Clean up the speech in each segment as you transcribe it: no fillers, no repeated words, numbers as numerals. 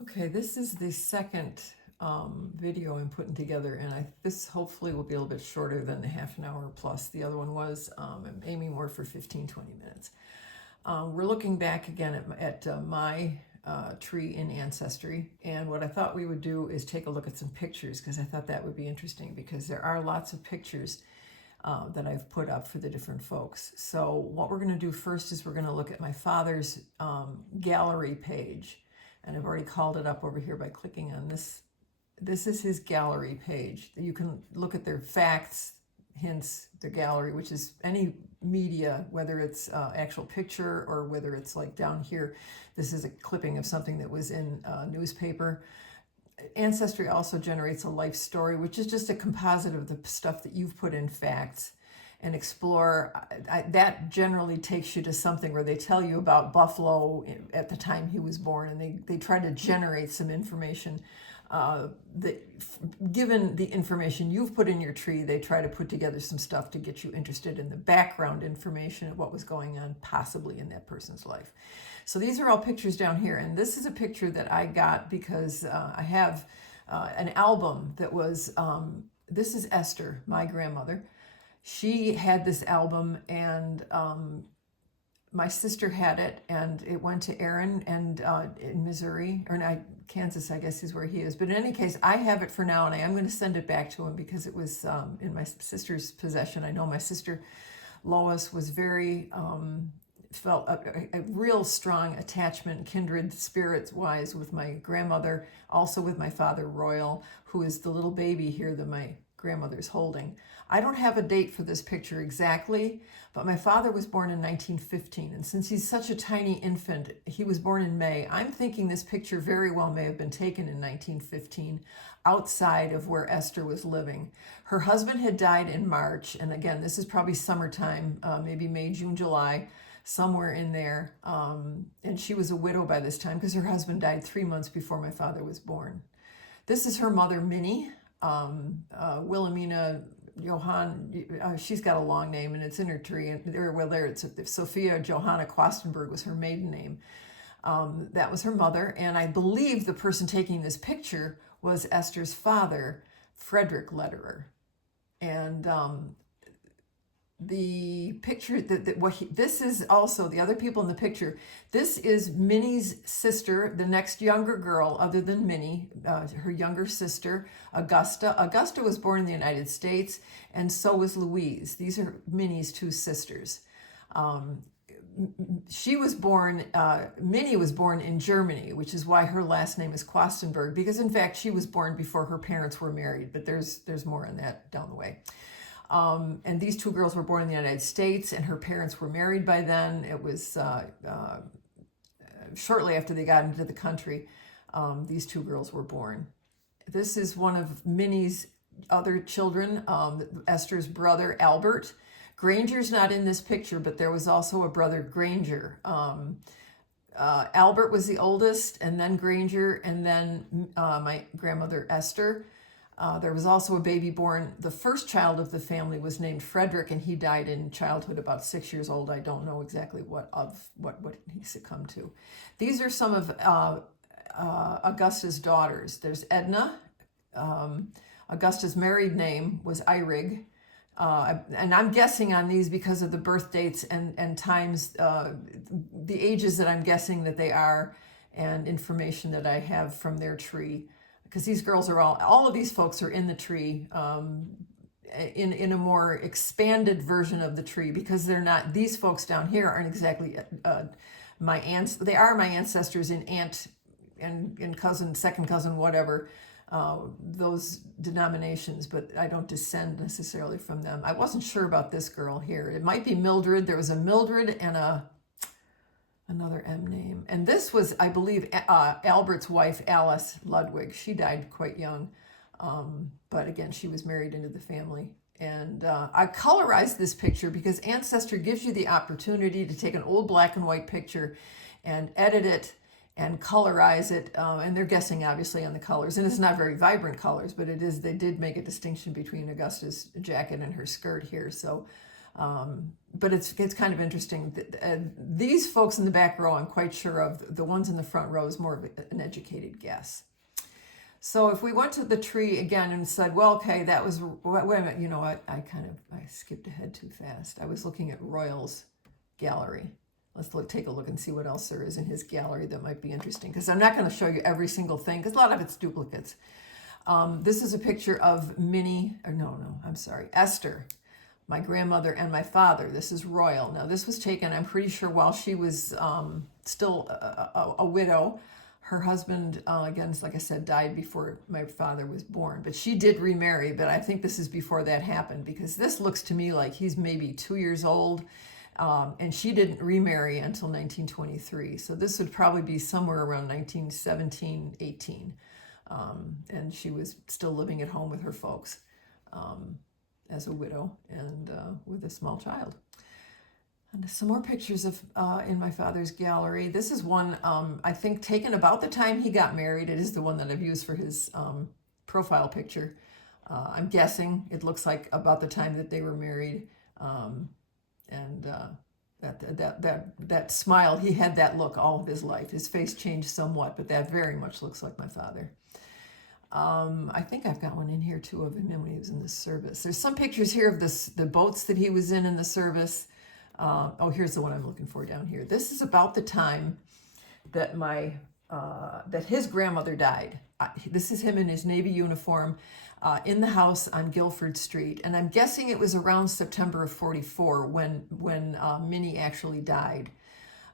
Okay, this is the second video I'm putting together, and this hopefully will be a little bit shorter than the half an hour plus. The other one was, I'm aiming more for 15-20 minutes. We're looking back again at my tree in Ancestry, and what I thought we would do is take a look at some pictures, because I thought that would be interesting, because there are lots of pictures that I've put up for the different folks. So what we're going to do first is we're going to look at my father's gallery page. And I've already called it up over here by clicking on this. This is his gallery page. You can look at their facts, hints, their gallery, which is any media, whether it's actual picture or whether it's like down here. This is a clipping of something that was in a newspaper. Ancestry also generates a life story, which is just a composite of the stuff that you've put in facts and explore. That generally takes you to something where they tell you about Buffalo at the time he was born, and they try to generate some information. Given the information you've put in your tree, they try to put together some stuff to get you interested in the background information of what was going on possibly in that person's life. So these are all pictures down here, and this is a picture that I got because I have an album that was, this is Esther, my grandmother. She had this album, and my sister had it, and it went to Aaron and in Missouri, or not, Kansas, I guess is where he is. But in any case, I have it for now, and I am going to send it back to him because it was in my sister's possession. I know my sister Lois was very felt a real strong attachment, kindred spirits wise, with my grandmother, also with my father Royal, who is the little baby here that my grandmother's holding. I don't have a date for this picture exactly, but my father was born in 1915, and since he's such a tiny infant, he was born in May. I'm thinking this picture very well may have been taken in 1915 outside of where Esther was living. Her husband had died in March, and again, this is probably summertime, maybe May, June, July, somewhere in there. And she was a widow by this time because her husband died 3 months before my father was born. This is her mother, Minnie. Wilhelmina Johann, she's got a long name and it's in her tree. It's Sophia Johanna Kwastenberg was her maiden name. That was her mother, and I believe the person taking this picture was Esther's father, Frederick Lederer. And the picture this is also the other people in the picture. This is Minnie's sister, the next younger girl other than Minnie, her younger sister, Augusta. Augusta was born in the United States, and so was Louise. These are Minnie's two sisters. She was born, Minnie was born in Germany, which is why her last name is Kwastenberg, because in fact she was born before her parents were married, but there's more on that down the way. And these two girls were born in the United States, and her parents were married by then. It was shortly after they got into the country, these two girls were born. This is one of Minnie's other children, Esther's brother, Albert. Granger's not in this picture, but there was also a brother, Granger. Albert was the oldest, and then Granger, and then my grandmother, Esther. There was also a baby born. The first child of the family was named Frederick, and he died in childhood, about 6 years old. I don't know exactly what he succumbed to. These are some of Augusta's daughters. There's Edna. Augusta's married name was Irig. And I'm guessing on these because of the birth dates and times, the ages that I'm guessing that they are, and information that I have from their tree. Because these girls are all of these folks are in the tree, in a more expanded version of the tree, because they're not, these folks down here aren't exactly my aunts. They are my ancestors in aunt and cousin, second cousin, whatever, those denominations, but I don't descend necessarily from them. I wasn't sure about this girl here. It might be Mildred. There was a Mildred and another M name. And this was, I believe, Albert's wife, Alice Ludwig. She died quite young. But again, she was married into the family. And I colorized this picture because Ancestry gives you the opportunity to take an old black and white picture and edit it and colorize it. And they're guessing, obviously, on the colors. And it's not very vibrant colors, but it is. They did make a distinction between Augusta's jacket and her skirt here. So But it's kind of interesting. These folks in the back row, I'm quite sure of. The ones in the front row is more of an educated guess. So if we went to the tree again and said, well, okay, that was, wait a minute, you know what? I skipped ahead too fast. I was looking at Royal's gallery. Let's take a look and see what else there is in his gallery that might be interesting, because I'm not going to show you every single thing, because a lot of it's duplicates. This is a picture of Esther, my grandmother and my father. This is Royal. Now, this was taken, I'm pretty sure, while she was still a widow. Her husband, again, like I said, died before my father was born. But she did remarry, but I think this is before that happened, because this looks to me like he's maybe 2 years old, and she didn't remarry until 1923. So this would probably be somewhere around 1917, 18. And she was still living at home with her folks as a widow and with a small child. And some more pictures of in my father's gallery. This is one, I think, taken about the time he got married. It is the one that I've used for his profile picture. I'm guessing it looks like about the time that they were married. That smile, he had that look all of his life. His face changed somewhat, but that very much looks like my father. I think I've got one in here too of him when he was in the service. There's some pictures here of the boats that he was in the service. Here's the one I'm looking for down here. This is about the time that that his grandmother died. This is him in his Navy uniform in the house on Guilford Street, and I'm guessing it was around September of '44 when Minnie actually died.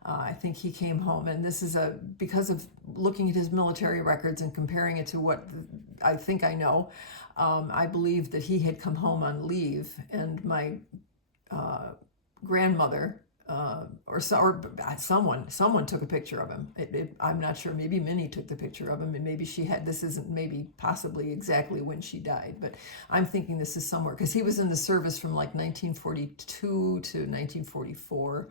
I think he came home, and this is because of looking at his military records and comparing it to what I think I know. I believe that he had come home on leave, and my grandmother or someone took a picture of him. I'm not sure. Maybe Minnie took the picture of him, and maybe she had. This isn't maybe possibly exactly when she died, but I'm thinking this is somewhere, because he was in the service from like 1942 to 1944.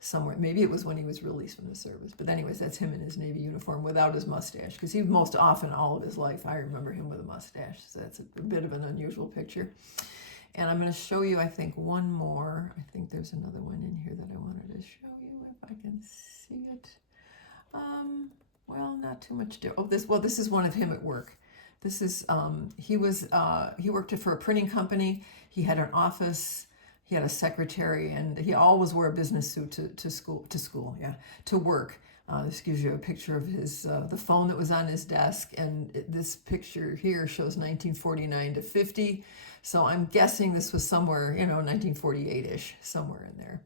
Somewhere, maybe it was when he was released from the service. But anyways, that's him in his Navy uniform without his mustache, because he most often all of his life, I remember him with a mustache. So that's a bit of an unusual picture. And I'm going to show you, I think, one more. I think there's another one in here that I wanted to show you if I can see it. Well, not too much. This is one of him at work. This is he worked for a printing company. He had an office. He had a secretary, and he always wore a business suit to work. This gives you a picture of his the phone that was on his desk, and this picture here shows 1949 to 50. So I'm guessing this was somewhere, 1948-ish, somewhere in there.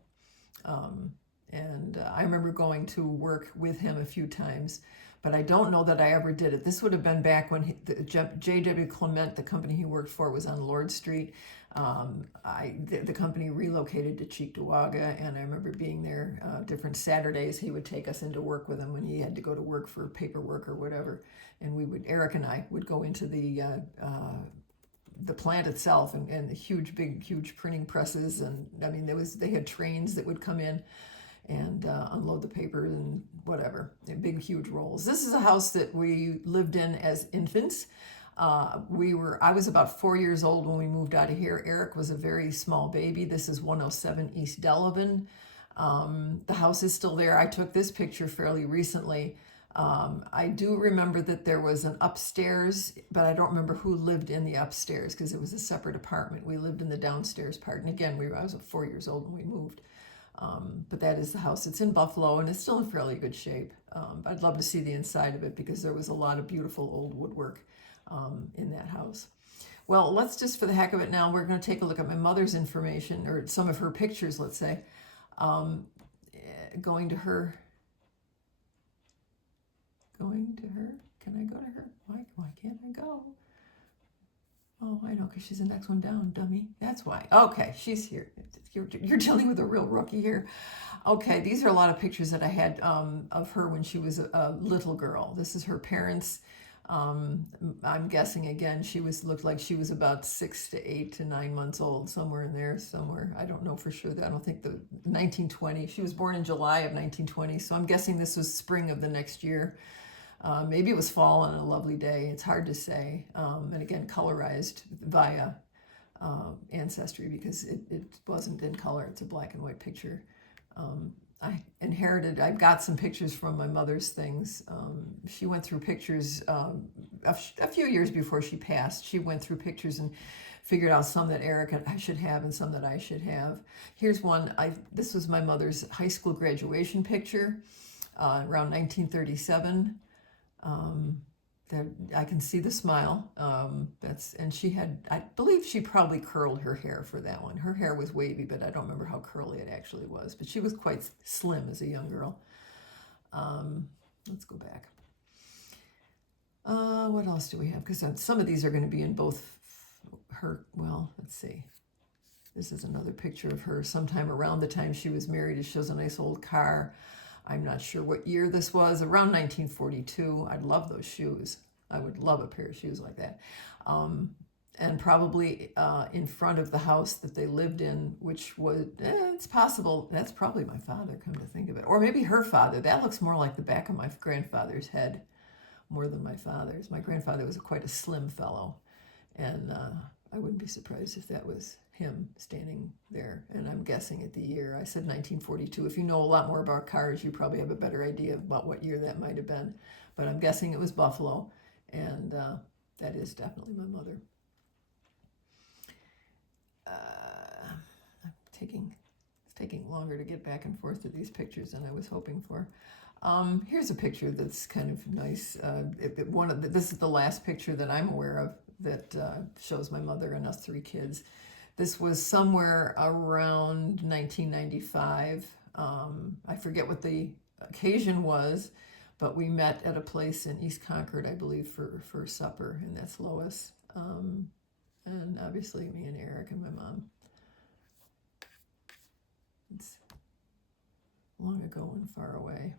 I remember going to work with him a few times, but I don't know that I ever did it. This would have been back when J.W. Clement, the company he worked for, was on Lord Street. The company relocated to Cheektowaga, and I remember being there different Saturdays. He would take us into work with him when he had to go to work for paperwork or whatever, and Eric and I would go into the plant itself and the huge printing presses, and I mean they had trains that would come in and unload the paper and whatever, big huge rolls. This is a house that we lived in as infants. I was about 4 years old when we moved out of here. Eric was a very small baby. This is 107 East Delavan. The house is still there. I took this picture fairly recently. I do remember that there was an upstairs, but I don't remember who lived in the upstairs because it was a separate apartment. We lived in the downstairs part. And again, I was 4 years old when we moved. But that is the house. It's in Buffalo, and it's still in fairly good shape. I'd love to see the inside of it because there was a lot of beautiful old woodwork in that house. Well, let's just, for the heck of it now, we're going to take a look at my mother's information, or some of her pictures, let's say. Going to her. Can I go to her? Why can't I go? Oh, I know, because she's the next one down, dummy. That's why. Okay, she's here. You're dealing with a real rookie here. Okay, these are a lot of pictures that I had of her when she was a little girl. This is her parents. I'm guessing, again, looked like she was about 6 to 8 to 9 months old, somewhere in there, somewhere. I don't know for sure. I don't think 1920. She was born in July of 1920, so I'm guessing this was spring of the next year. Maybe it was fall on a lovely day. It's hard to say. And again, colorized via Ancestry, because it wasn't in color. It's a black and white picture. I've got some pictures from my mother's things. She went through pictures a few years before she passed. She went through pictures and figured out some that Eric and I should have and some that I should have. Here's one. This was my mother's high school graduation picture around 1937. That I can see the smile. And she had, I believe she probably curled her hair for that one. Her hair was wavy, but I don't remember how curly it actually was. But she was quite slim as a young girl. Let's go back. What else do we have? Because some of these are going to be in both her, well, let's see. This is another picture of her sometime around the time she was married. It shows a nice old car. I'm not sure what year this was, around 1942. I'd love those shoes. I would love a pair of shoes like that. And probably in front of the house that they lived in, which was, it's possible, that's probably my father, come to think of it. Or maybe her father. That looks more like the back of my grandfather's head, more than my father's. My grandfather was quite a slim fellow. And I wouldn't be surprised if that was him standing there. And I'm guessing at the year. I said 1942. If you know a lot more about cars, you probably have a better idea about what year that might have been. But I'm guessing it was Buffalo. And that is definitely my mother. It's taking longer to get back and forth to these pictures than I was hoping for. Here's a picture that's kind of nice. This is the last picture that I'm aware of that shows my mother and us three kids. This was somewhere around 1995. I forget what the occasion was, but we met at a place in East Concord, I believe, for supper, and that's Lois. And obviously me and Eric and my mom. It's long ago and far away.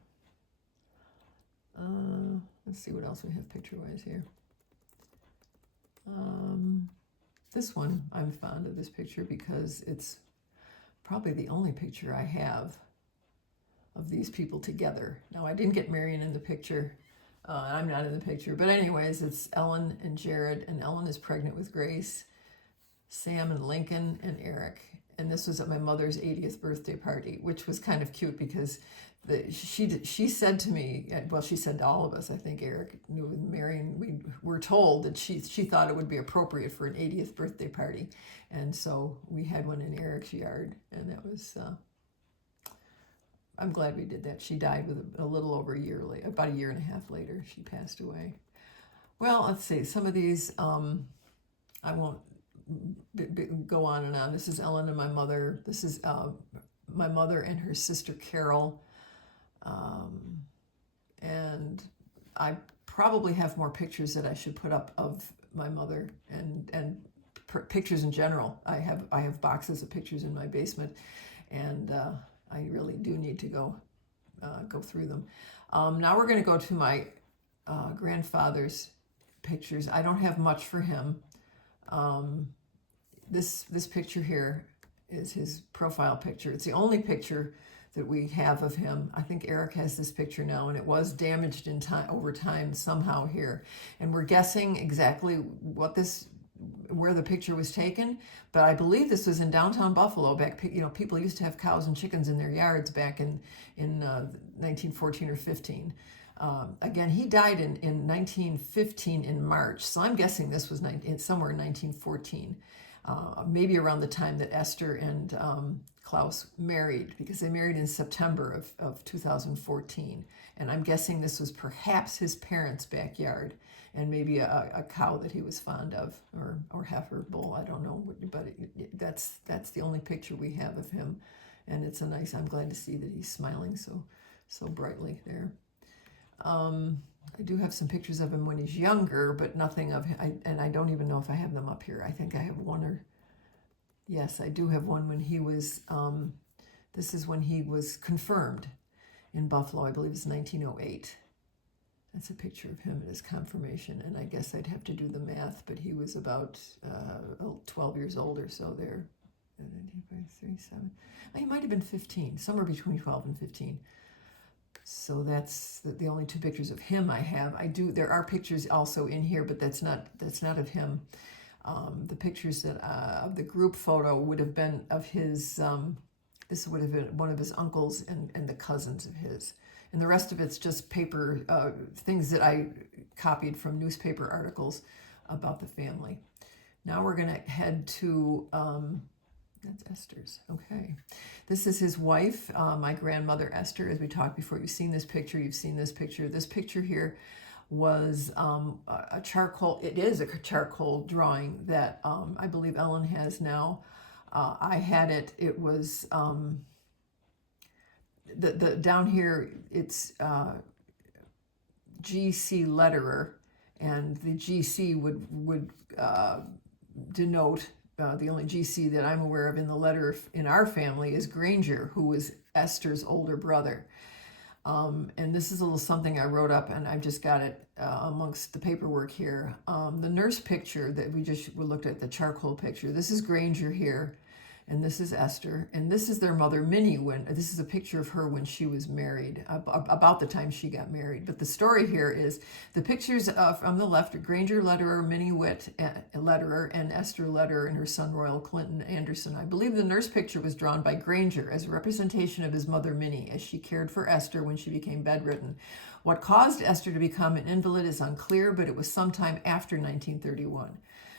Let's see what else we have picture-wise here. This one, I'm fond of this picture because it's probably the only picture I have of these people together. Now, I didn't get Marion in the picture. I'm not in the picture. But anyways, it's Ellen and Jared, and Ellen is pregnant with Grace, Sam and Lincoln, and Eric. And this was at my mother's 80th birthday party, which was kind of cute because she said to me, well, she said to all of us, I think Eric knew with Marion, we were told that she thought it would be appropriate for an 80th birthday party. And so we had one in Eric's yard, and that was, I'm glad we did that. She died with a little over a year later, about a year and a half later, she passed away. Well, let's see, some of these, I won't go on and on. This is Ellen and my mother. This is my mother and her sister Carol. And I probably have more pictures that I should put up of my mother and pictures in general. I have boxes of pictures in my basement, and I really do need to go through them. Now we're going to go to my grandfather's pictures. I don't have much for him. This picture here is his profile picture. It's the only picture that we have of him. I think Eric has this picture now, and it was damaged in time over time somehow here. And we're guessing exactly where the picture was taken, but I believe this was in downtown Buffalo. People used to have cows and chickens in their yards back in 1914 or 15. Again, he died in 1915 in March, so I'm guessing this was somewhere in 1914. Maybe around the time that Esther and Klaus married, because they married in September of 2014. And I'm guessing this was perhaps his parents' backyard, and maybe a cow that he was fond of, or heifer, bull, I don't know. But that's the only picture we have of him. And it's I'm glad to see that he's smiling so brightly there. I do have some pictures of him when he's younger, but nothing of him, and I don't even know if I have them up here. I think I have one yes, I do have one when he was, this is when he was confirmed in Buffalo. I believe it's 1908. That's a picture of him at his confirmation, and I guess I'd have to do the math, but he was about 12 years old or so there. 3, 7. He might have been 15, somewhere between 12 and 15. So that's the only two pictures of him I have. There are pictures also in here, but that's not of him. The pictures that, of the group photo would have been of his, this would have been one of his uncles and the cousins of his. And the rest of it's just paper, things that I copied from newspaper articles about the family. Now we're going to head to, that's Esther's, okay. This is his wife, my grandmother Esther, as we talked before. You've seen this picture, you've seen this picture. This picture here was a charcoal, it is a charcoal drawing that I believe Ellen has now. I had it, it was, the down here, it's GC letterer, and the GC would denote, the only GC that I'm aware of in the letter in our family is Granger, who was Esther's older brother. And this is a little something I wrote up, and I've just got it amongst the paperwork here. The nurse picture that we looked at, the charcoal picture, this is Granger here, and this is Esther, and this is their mother Minnie. This is a picture of her when she was married, about the time she got married. But the story here is the pictures from the left are Granger letterer, Minnie Witt letterer, and Esther letterer and her son Royal Clinton Anderson. I believe the nurse picture was drawn by Granger as a representation of his mother Minnie as she cared for Esther when she became bedridden. What caused Esther to become an invalid is unclear, but it was sometime after 1931.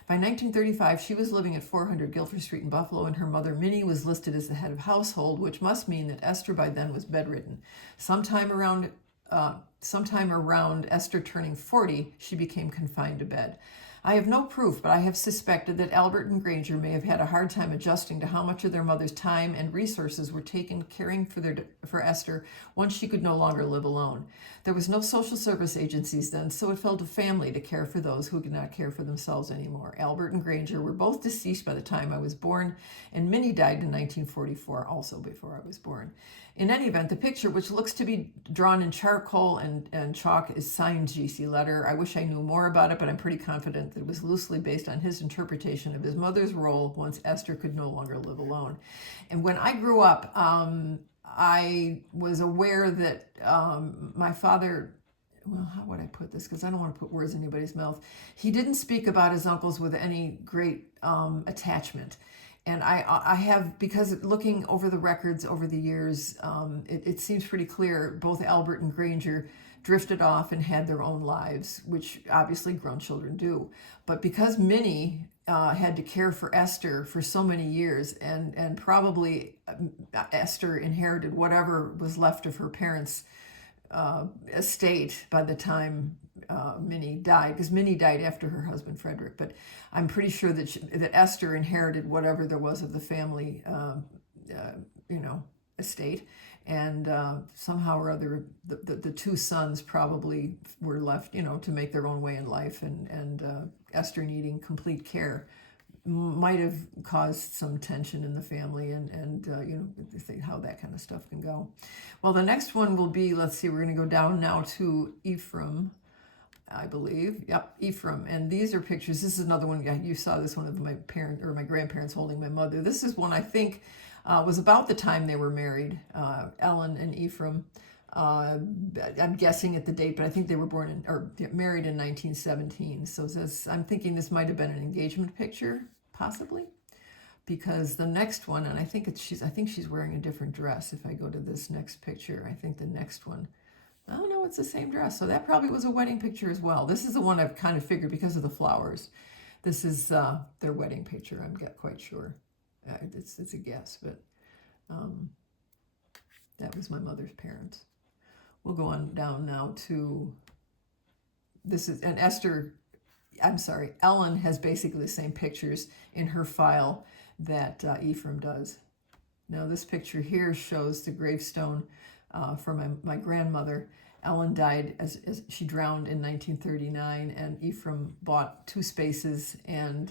By 1935, she was living at 400 Guilford Street in Buffalo, and her mother Minnie was listed as the head of household, which must mean that Esther by then was bedridden. Sometime around Esther turning 40, she became confined to bed. I have no proof, but I have suspected that Albert and Granger may have had a hard time adjusting to how much of their mother's time and resources were taken caring for Esther once she could no longer live alone. There was no social service agencies then, so it fell to family to care for those who could not care for themselves anymore. Albert and Granger were both deceased by the time I was born, and Minnie died in 1944, also before I was born. In any event, the picture, which looks to be drawn in charcoal and chalk, is signed GC letter. I wish I knew more about it, but I'm pretty confident that it was loosely based on his interpretation of his mother's role once Esther could no longer live alone. And when I grew up, I was aware that my father, well, how would I put this? Because I don't want to put words in anybody's mouth. He didn't speak about his uncles with any great attachment. And I have, because looking over the records over the years, it seems pretty clear both Albert and Granger drifted off and had their own lives, which obviously grown children do. But because Minnie had to care for Esther for so many years, and probably Esther inherited whatever was left of her parents' estate by the time Minnie died, because Minnie died after her husband Frederick. But I'm pretty sure that Esther inherited whatever there was of the family, estate, and somehow or other, the two sons probably were left, to make their own way in life, and Esther needing complete care might have caused some tension in the family, and how that kind of stuff can go. Well, the next one will be, let's see, we're going to go down now to Ephraim, I believe. Yep, Ephraim. And these are pictures. This is another one. You saw this one of my parents or my grandparents holding my mother. This is one I think was about the time they were married, Ellen and Ephraim. I'm guessing at the date, but I think they were married in 1917. So I'm thinking this might have been an engagement picture, possibly, because the next one, and I think she's wearing a different dress. If I go to this next picture, I think the next one, oh no, it's the same dress. So that probably was a wedding picture as well. This is the one I've kind of figured because of the flowers. This is their wedding picture. I'm quite sure. It's a guess, but that was my mother's parents. We'll go on down now to, Ellen has basically the same pictures in her file that Ephraim does. Now this picture here shows the gravestone for my grandmother. Ellen died as she drowned in 1939, and Ephraim bought 2 spaces and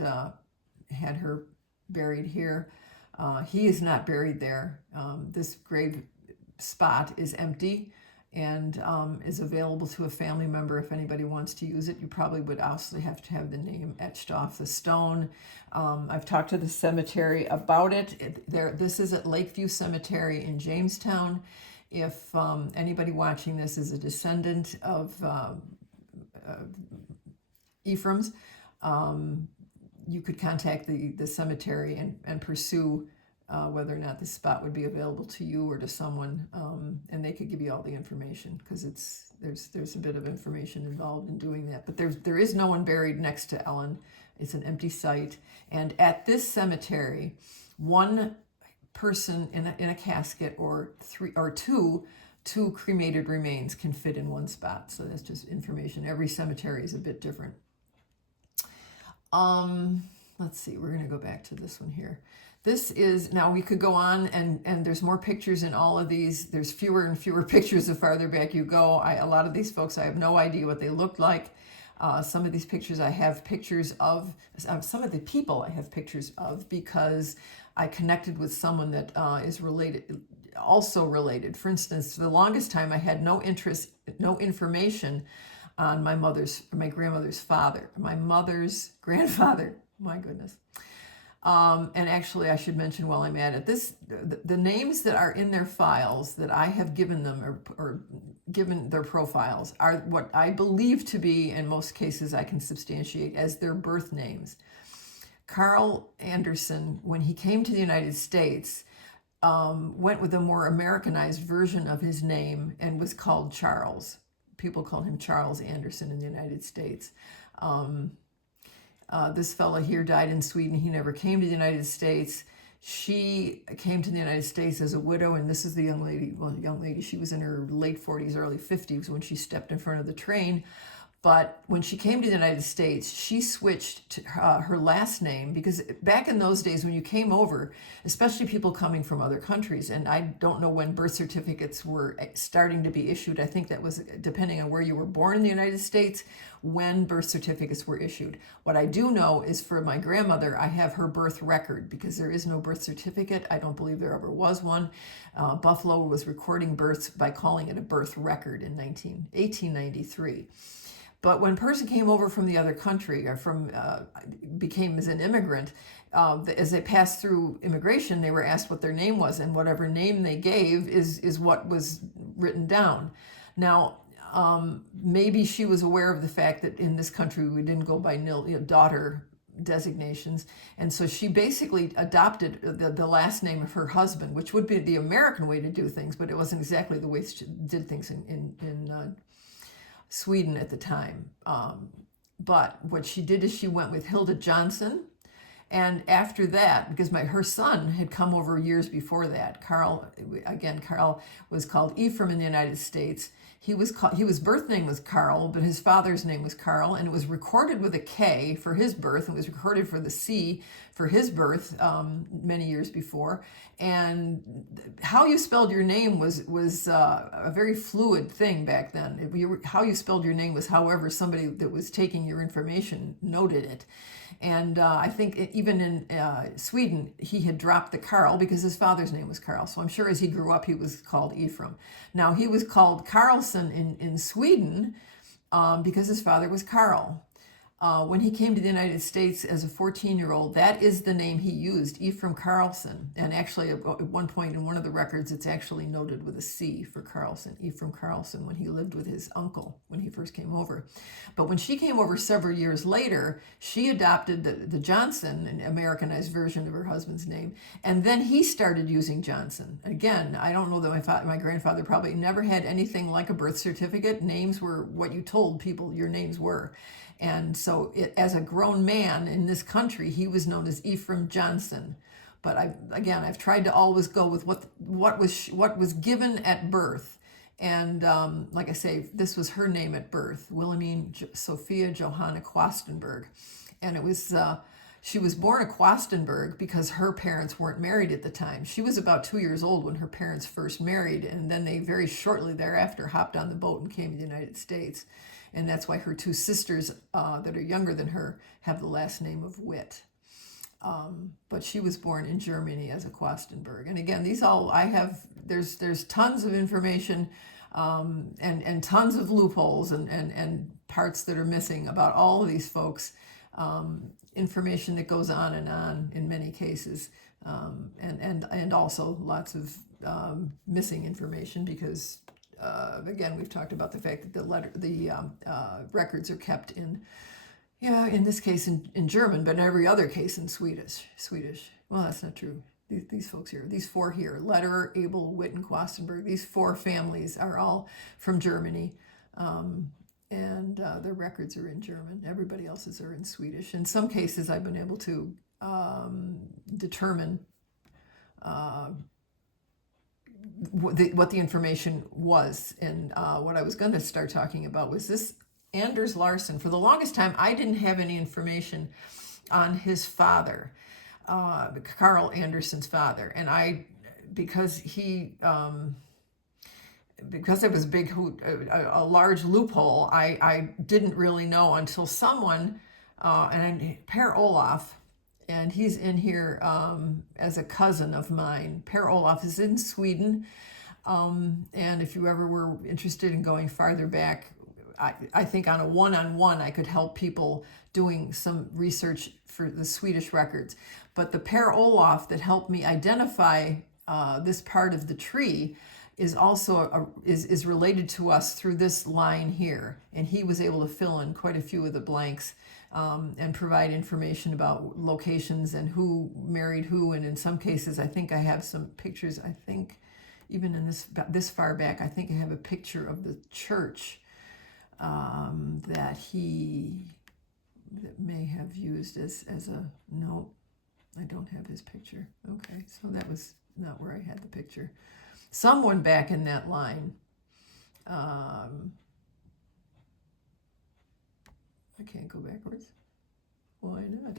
had her buried here. He is not buried there. This grave spot is empty and is available to a family member if anybody wants to use it. You probably would also have to have the name etched off the stone. I've talked to the cemetery about it. This is at Lakeview Cemetery in Jamestown. If anybody watching this is a descendant of Ephraim's, you could contact the cemetery and pursue whether or not this spot would be available to you or to someone, and they could give you all the information, because there's a bit of information involved in doing that. But there is no one buried next to Ellen. It's an empty site, and at this cemetery, one person in a casket or two cremated remains can fit in one spot. So that's just information. Every cemetery is a bit different. Let's see, we're going to go back to this one here. This is, now we could go on and there's more pictures in all of these. There's fewer and fewer pictures the farther back you go. A lot of these folks, I have no idea what they looked like. Some of these pictures I have pictures of, some of the people I have pictures of because I connected with someone that is related, also related. For instance, for the longest time I had no information on my grandmother's father, my mother's grandfather. My goodness. And actually, I should mention while I'm at it, the names that are in their files that I have given them or given their profiles are what I believe to be, in most cases I can substantiate, as their birth names. Carl Anderson, when he came to the United States, went with a more Americanized version of his name and was called Charles. People call him Charles Anderson in the United States. This fellow here died in Sweden. He never came to the United States. She came to the United States as a widow, and this is the young lady, she was in her late 40s, early 50s when she stepped in front of the train. But when she came to the United States, she switched to her last name, because back in those days when you came over, especially people coming from other countries, and I don't know when birth certificates were starting to be issued. I think that was depending on where you were born in the United States, when birth certificates were issued. What I do know is for my grandmother, I have her birth record, because there is no birth certificate. I don't believe there ever was one. Buffalo was recording births by calling it a birth record in 1893. But when a person came over from the other country or became as an immigrant, as they passed through immigration, they were asked what their name was, and whatever name they gave is what was written down. Now, maybe she was aware of the fact that in this country we didn't go by daughter designations, and so she basically adopted the last name of her husband, which would be the American way to do things, but it wasn't exactly the way she did things in Sweden at the time. But what she did is she went with Hilda Johnson. And after that, because her son had come over years before that, Carl was called Ephraim in the United States. His birth name was Carl, but his father's name was Carl, and it was recorded with a K for his birth, and it was recorded for the C for his birth many years before. And how you spelled your name was a very fluid thing back then. How you spelled your name was however somebody that was taking your information noted it. And I think even in Sweden, he had dropped the Carl because his father's name was Carl. So I'm sure as he grew up, he was called Ephraim. Now, he was called Carlson in Sweden because his father was Carl. When he came to the United States as a 14-year-old, that is the name he used, Ephraim Carlson. And actually, at one point in one of the records, it's actually noted with a C for Carlson, Ephraim Carlson, when he lived with his uncle when he first came over. But when she came over several years later, she adopted the Johnson, an Americanized version of her husband's name, and then he started using Johnson. Again, I don't know that my grandfather probably never had anything like a birth certificate. Names were what you told people your names were. And so as a grown man in this country, he was known as Ephraim Johnson. But I've tried to always go with what was given at birth. And like I say, this was her name at birth, Wilhelmine Sophia Johanna Kwastenberg. And it was she was born at Kwastenberg because her parents weren't married at the time. She was about 2 years old when her parents first married, and then they very shortly thereafter hopped on the boat and came to the United States. And that's why her two sisters that are younger than her have the last name of Witt. But she was born in Germany as a Kwastenberg. And again, these all I have, there's tons of information and tons of loopholes and parts that are missing about all of these folks. Information that goes on in many cases. And also lots of missing information because again, we've talked about the fact that the records are kept in Yeah, in this case in German, but in every other case in Swedish. Swedish. Well, that's not true. These folks here, these four here, Lederer, Abel, Witt, and Quastenberg, these four families are all from Germany. And their records are in German. Everybody else's are in Swedish. In some cases, I've been able to determine what the information was. And what I was going to start talking about was this Anders Larsen. For the longest time, I didn't have any information on his father, Carl Anderson's father. And because there was a large loophole, I didn't really know until someone, and Per Olaf, and he's in here as a cousin of mine. Per Olaf is in Sweden, and if you ever were interested in going farther back, I think on a one-on-one I could help people doing some research for the Swedish records. But the Per Olaf that helped me identify this part of the tree is also is related to us through this line here, and he was able to fill in quite a few of the blanks and provide information about locations and who married who. And in some cases, I think I have some pictures. I think even in this far back, I think I have a picture of the church that may have used as a no. I don't have his picture. Okay, so that was not where I had the picture. Someone back in that line. I can't go backwards. Why not?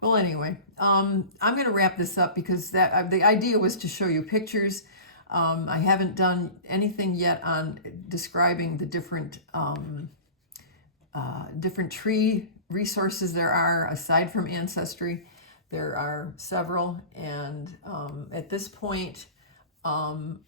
Well, anyway, I'm going to wrap this up because the idea was to show you pictures. I haven't done anything yet on describing the different tree resources there are aside from Ancestry. There are several, and at this point, none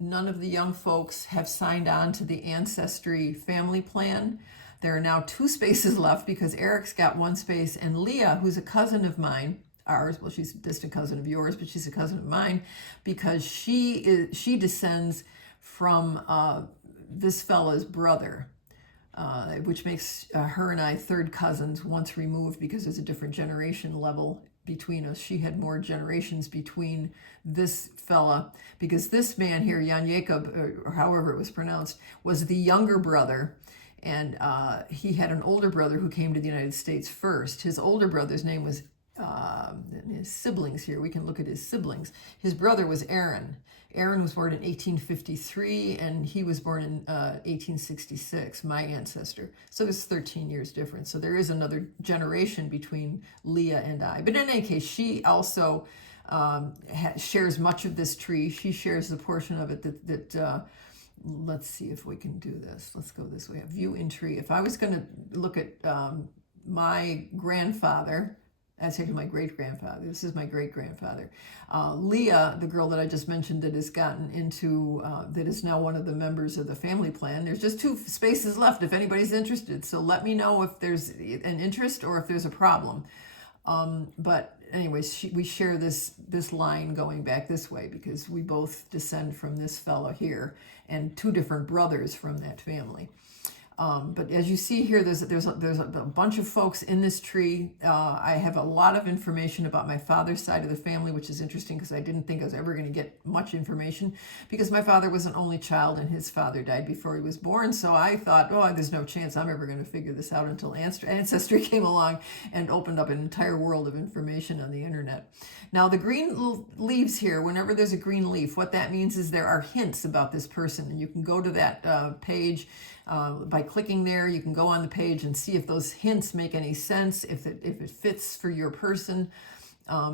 of the young folks have signed on to the Ancestry family plan. There are now 2 spaces left because Eric's got 1 space, and Leah, who's a cousin of mine, well, she's a distant cousin of yours, but she's a cousin of mine because she descends from this fella's brother, which makes her and I 3rd cousins once removed because there's a different generation level between us. She had more generations between this fella because this man here, Jan Jacob, or however it was pronounced, was the younger brother. And he had an older brother who came to the United States first. His older brother's name was, his siblings here, we can look at his siblings. His brother was Aaron. Aaron was born in 1853, and he was born in 1866, my ancestor. So there's 13 years difference. So there is another generation between Leah and I. But in any case, she also shares much of this tree. She shares the portion of it that let's see if we can do this. Let's go this way. View in tree. If I was going to look at my grandfather, that's actually my great-grandfather. This is my great-grandfather. Leah, the girl that I just mentioned that has gotten into, that is now one of the members of the family plan. There's just 2 spaces left if anybody's interested. So let me know if there's an interest or if there's a problem. But anyways, we share this line going back this way because we both descend from this fellow here and 2 different brothers from that family. But as you see here, there's a bunch of folks in this tree. I have a lot of information about my father's side of the family, which is interesting because I didn't think I was ever going to get much information because my father was an only child and his father died before he was born. So I thought, there's no chance I'm ever going to figure this out until Ancestry came along and opened up an entire world of information on the internet. Now, the green leaves here, whenever there's a green leaf, what that means is there are hints about this person. And you can go to that page by clicking there. You can go on the page and see if those hints make any sense, if it fits for your person.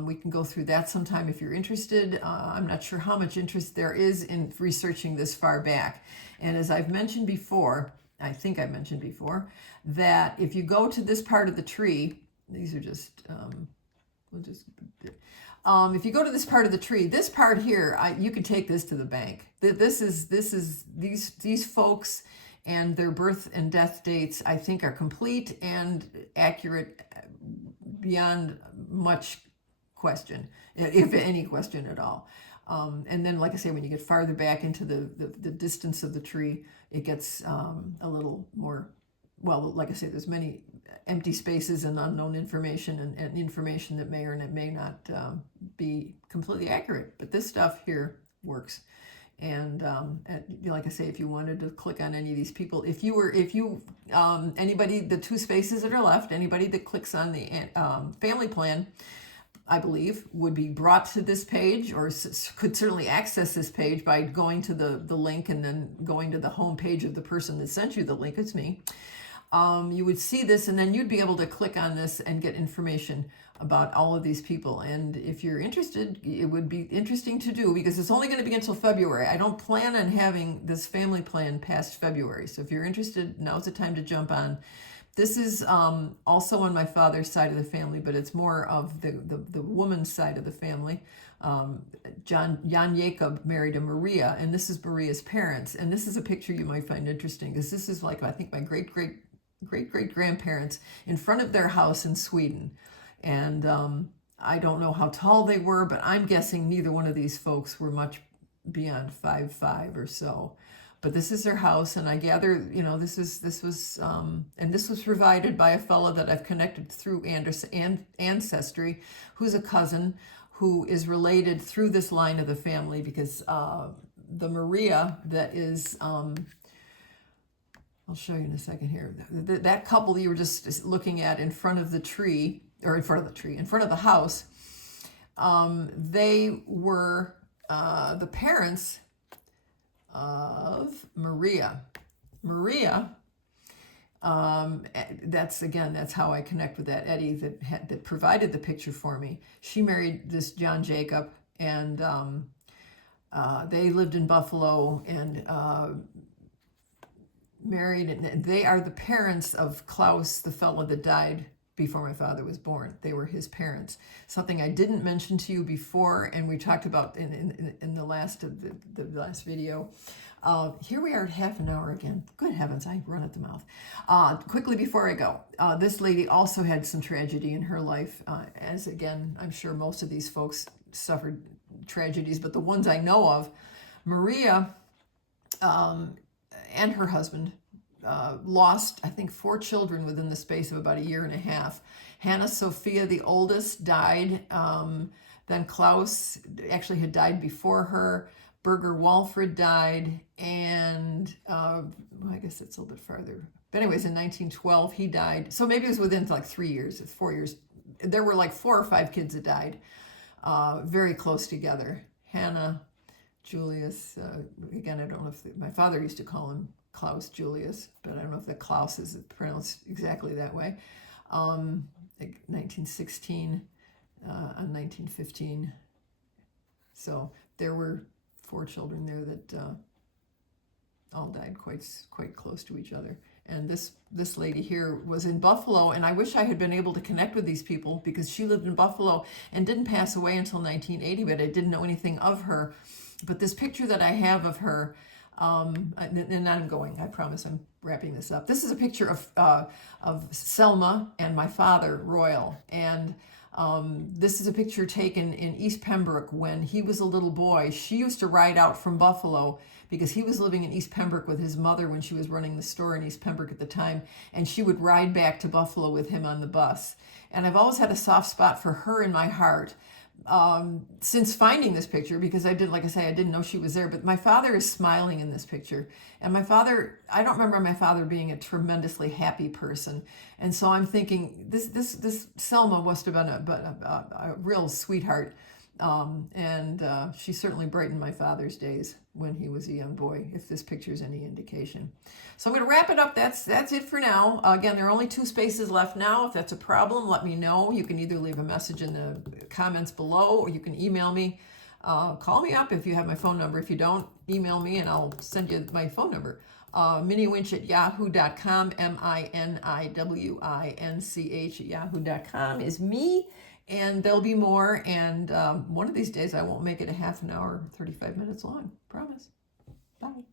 We can go through that sometime if you're interested. I'm not sure how much interest there is in researching this far back. And as I've mentioned before, I think I mentioned before, that if you go to this part of the tree, these are just, if you go to this part of the tree, this part here, you can take this to the bank. These folks and their birth and death dates, I think, are complete and accurate beyond much question, if any question at all. And then, like I say, when you get farther back into the distance of the tree, it gets a little more, well, like I say, there's many empty spaces and unknown information and information that may or may not be completely accurate. But this stuff here works. And like I say, if you wanted to click on any of these people, anybody, the 2 spaces that are left, anybody that clicks on the family plan, I believe, would be brought to this page, or could certainly access this page by going to the link and then going to the home page of the person that sent you the link. It's me. You would see this, and then you'd be able to click on this and get information about all of these people. And if you're interested, it would be interesting to do, because it's only going to be until February. I don't plan on having this family plan past February. So if you're interested, now's the time to jump on. This is also on my father's side of the family, but it's more of the woman's side of the family. Jan Jacob married a Maria, and this is Maria's parents. And this is a picture you might find interesting, because this is like, I think, my great-great-great-grandparents in front of their house in Sweden. And I don't know how tall they were, but I'm guessing neither one of these folks were much beyond 5'5" or so. But this is their house, and I gather, this was provided by a fellow that I've connected through Ancestry, who's a cousin who is related through this line of the family, because the Maria that is, I'll show you in a second here, that couple you were just looking at in front of the tree, or in front of the house, they were the parents of Maria. That's how I connect with that Eddie that provided the picture for me. She married this John Jacob, and they lived in Buffalo and married, and they are the parents of Klaus, the fellow that died before my father was born. They were his parents. Something I didn't mention to you before, and we talked about in the last video. Here we are at half an hour again. Good heavens, I run at the mouth. Quickly before I go, this lady also had some tragedy in her life. As again, I'm sure most of these folks suffered tragedies, but the ones I know of, Maria and her husband lost, I think, 4 children within the space of about a year and a half. Hannah Sophia, the oldest, died. Then Klaus actually had died before her. Berger Walfrid died, and I guess it's a little bit farther. But anyways, in 1912, he died. So maybe it was within like 4 years. There were like 4 or 5 kids that died very close together. Hannah, Julius, again, I don't know if my father used to call him Klaus Julius, but I don't know if the Klaus is pronounced exactly that way. 1916 and 1915. So there were 4 children there that all died quite close to each other. And this lady here was in Buffalo, and I wish I had been able to connect with these people, because she lived in Buffalo and didn't pass away until 1980, but I didn't know anything of her. But this picture that I have of her, and I'm going, I promise I'm wrapping this up. This is a picture of Selma and my father, Royal. And this is a picture taken in East Pembroke when he was a little boy. She used to ride out from Buffalo, because he was living in East Pembroke with his mother when she was running the store in East Pembroke at the time. And she would ride back to Buffalo with him on the bus. And I've always had a soft spot for her in my heart. Since finding this picture, because I didn't know she was there, but my father is smiling in this picture. And I don't remember my father being a tremendously happy person. And so I'm thinking, this Selma must have been a real sweetheart. And she certainly brightened my father's days when he was a young boy, if this picture is any indication. So I'm going to wrap it up. That's it for now. Again, there are only 2 spaces left now. If that's a problem, let me know. You can either leave a message in the comments below, or you can email me. Call me up if you have my phone number. If you don't, email me and I'll send you my phone number. miniwinch@yahoo.com, miniwinch@yahoo.com is me. And there'll be more, and one of these days I won't make it a half an hour, 35 minutes long. Promise. Bye.